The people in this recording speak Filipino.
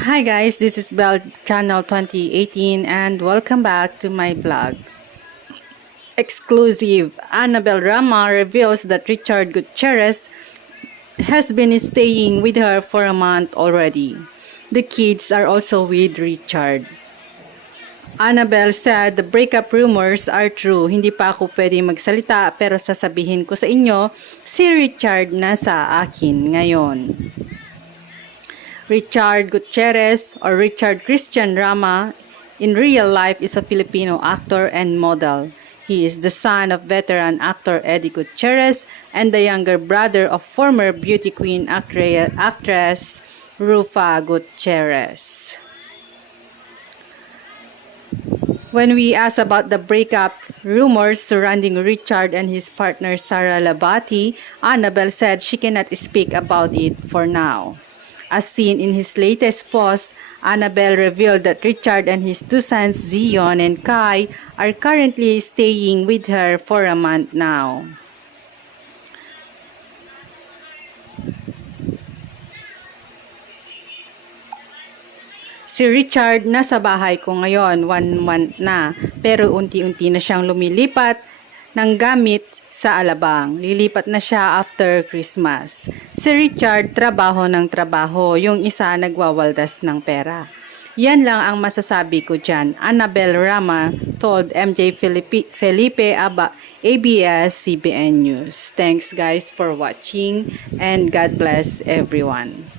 Hi guys, this is Bell Channel 2018 and welcome back to my vlog. Exclusive, Annabel Rama reveals that Richard Gutierrez has been staying with her for a month already. The kids are also with Richard. Annabel said the breakup rumors are true. Hindi pa ako pwede magsalita pero sasabihin ko sa inyo, si Richard na sa akin ngayon. Richard Gutierrez or Richard Christian Rama in real life is a Filipino actor and model. He is the son of veteran actor Eddie Gutierrez and the younger brother of former beauty queen actress Rufa Gutierrez. When we asked about the breakup rumors surrounding Richard and his partner Sarah Labati, Annabelle said she cannot speak about it for now. As seen in his latest post, Annabelle revealed that Richard and his two sons Zion and Kai are currently staying with her for a month now. Si Richard nasa bahay ko ngayon, one month na, pero unti-unti na siyang lumilipat ng gamit sa Alabang. Lilipat na siya after Christmas. Si Richard, trabaho ng trabaho, yung isa nagwawaldas ng pera. Yan lang ang masasabi ko dyan. Annabel Rama told MJ Felipe, Felipe Aba, ABS-CBN News. Thanks guys for watching and God bless everyone.